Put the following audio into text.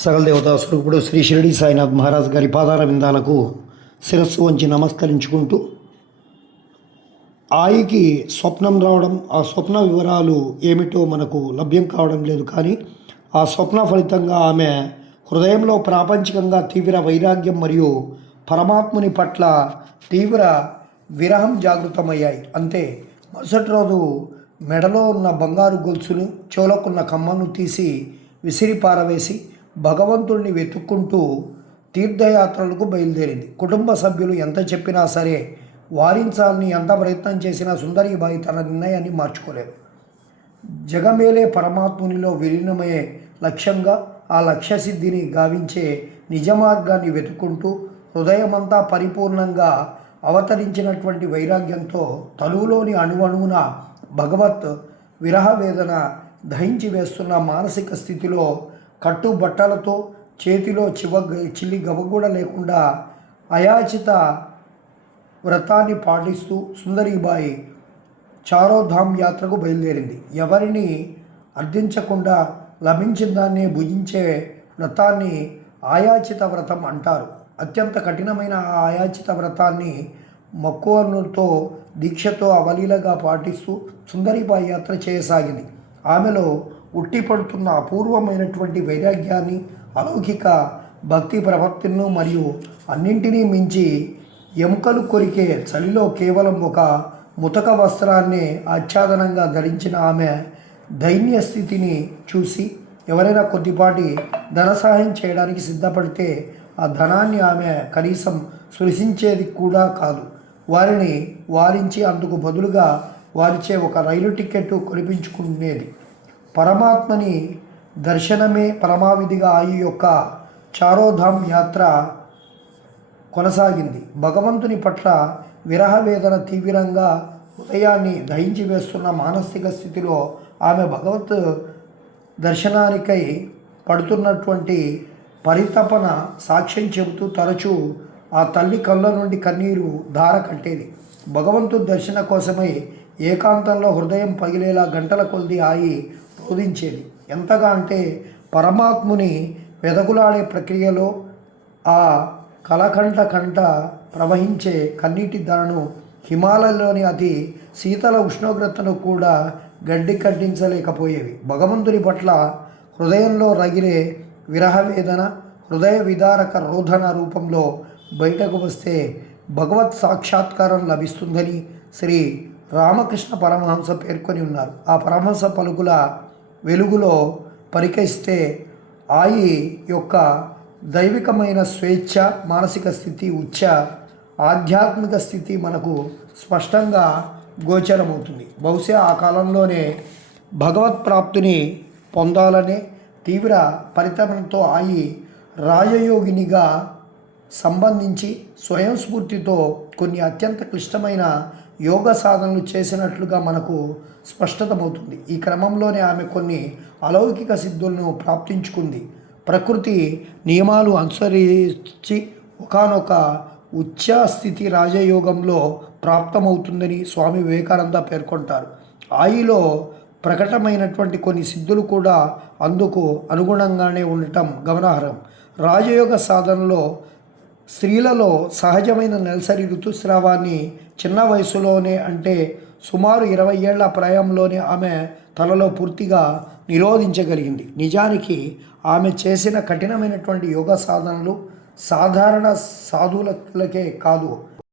సకల దేవతా స్వరూపుడు శ్రీ షిరిడి సాయినాథ్ మహారాజ్ గారి పాదార విందాలకు శిరస్సు వంచి నమస్కరించుకుంటూ, ఆయికి స్వప్నం రావడం, ఆ స్వప్న వివరాలు ఏమిటో మనకు లభ్యం కావడం లేదు. కానీ ఆ స్వప్న ఫలితంగా ఆమె హృదయంలో ప్రాపంచికంగా తీవ్ర వైరాగ్యం మరియు పరమాత్ముని పట్ల తీవ్ర విరహం జాగృతమయ్యాయి. అంతే, మరుసటి రోజు మెడలో ఉన్న బంగారు గొలుసును, చెవులకున్న కమ్మను తీసి విసిరి పారవేసి భగవంతుడిని వెతుక్కుంటూ తీర్థయాత్రలకు బయలుదేరింది. కుటుంబ సభ్యులు ఎంత చెప్పినా సరే, వారించాలని ఎంత ప్రయత్నం చేసినా సుందరీబాయి తన నిర్ణయాన్ని మార్చుకోలేదు. జగమేలే పరమాత్మునిలో విలీనమయ్యే లక్ష్యంగా ఆ లక్ష్యసిద్ధిని గావించే నిజ మార్గాన్ని వెతుక్కుంటూ హృదయమంతా పరిపూర్ణంగా అవతరించినటువంటి వైరాగ్యంతో తనువులోని అణువణువున భగవత్ విరహ వేదన దహించి వేస్తున్న మానసిక స్థితిలో కట్టుబట్టలతో చేతిలో చిల్లి గవగూడ లేకుండా అయాచిత వ్రతాన్ని పాటిస్తూ సుందరీబాయి చారోధామ్ యాత్రకు బయలుదేరింది. ఎవరిని అర్థించకుండా లభించిన దాన్నే భుజించే వ్రతాన్ని ఆయాచిత వ్రతం అంటారు. అత్యంత కఠినమైన ఆ ఆయాచిత వ్రతాన్ని మక్కువతో దీక్షతో అవలీలగా పాటిస్తూ సుందరీబాయి యాత్ర చేయసాగింది. ఆమెలో ఉట్టిపడుతున్న అపూర్వమైనటువంటి వైరాగ్యాన్ని, అలౌకిక భక్తి ప్రవక్తిను మరియు అన్నింటినీ మించి ఎముకలు కొరికే చలిలో కేవలం ఒక ముతక వస్త్రాన్ని ఆచ్ఛాదనంగా ధరించిన ఆమె దైన్య స్థితిని చూసి ఎవరైనా కొద్దిపాటి ధన సహాయం చేయడానికి సిద్ధపడితే ఆ ధనాన్ని ఆమె కనీసం స్పృశించేది కూడా కాదు. వారిని వారించి అందుకు బదులుగా వారిచే ఒక రైలు టికెట్ కొనిపించుకునేది. పరమాత్మని దర్శనమే పరమావిధిగా ఆయి యొక్క చారోధామ్ యాత్ర కొనసాగింది. భగవంతుని పట్ల విరహ వేదన తీవ్రంగా హృదయాన్ని దహించి వేస్తున్న మానసిక స్థితిలో ఆమె భగవత్ దర్శనానికై పడుతున్నటువంటి పరితపన సాక్ష్యం చెబుతూ తరచూ ఆ తల్లి కళ్ళ నుండి కన్నీరు ధార కట్టేది. భగవంతుడి దర్శన కోసమై ఏకాంతంలో హృదయం పగిలేలా గంటల కొద్ది ఆయి రోధించేది. ఎంతగా అంటే పరమాత్ముని వెదకులాడే ప్రక్రియలో ఆ కలకంట కంట ప్రవహించే కన్నీటి ధరను హిమాలయంలోని అతి శీతల ఉష్ణోగ్రతను కూడా గడ్డి కట్టించలేకపోయేవి. భగవంతుని పట్ల హృదయంలో రగిలే విరహవేదన హృదయ విదారక రోధన రూపంలో బయటకు వస్తే భగవత్ సాక్షాత్కారం లభిస్తుందని శ్రీ రామకృష్ణ పరమహంస పేర్కొని ఉన్నారు. ఆ పరమహంస పలుకుల వెలుగులో పరికరిస్తే ఆయి యొక్క దైవికమైన స్వేచ్ఛ, మానసిక స్థితి, ఉచ్చ ఆధ్యాత్మిక స్థితి మనకు స్పష్టంగా గోచరమవుతుంది. బహుశా ఆ కాలంలోనే భగవత్ ప్రాప్తిని పొందాలనే తీవ్ర పరితపనతో ఆయి రాజయోగినిగా సంబంధించి స్వయం స్ఫూర్తితో కొన్ని అత్యంత క్లిష్టమైన యోగ సాధనలు చేసినట్లుగా మనకు స్పష్టతమవుతుంది. ఈ క్రమంలోనే ఆమె కొన్ని అలౌకిక సిద్ధులను ప్రాప్తించుకుంది. ప్రకృతి నియమాలు అనుసరించి ఒకానొక ఉచ్ఛస్థితి రాజయోగంలో ప్రాప్తమవుతుందని స్వామి వివేకానంద పేర్కొంటారు. ఆయిలో ప్రకటమైనటువంటి కొన్ని సిద్ధులు కూడా అందుకు అనుగుణంగానే ఉండటం గమనార్హం. రాజయోగ సాధనలో స్త్రీలలో సహజమైన నెలసరి ఋతుస్రావాన్ని చిన్న వయసులోనే, అంటే సుమారు 20 ఏళ్ల ప్రాయంలోనే ఆమె తనలో పూర్తిగా నిరోధించగలిగింది. నిజానికి ఆమె చేసిన కఠినమైనటువంటి యోగ సాధనలు సాధారణ సాధువులకే కాదు,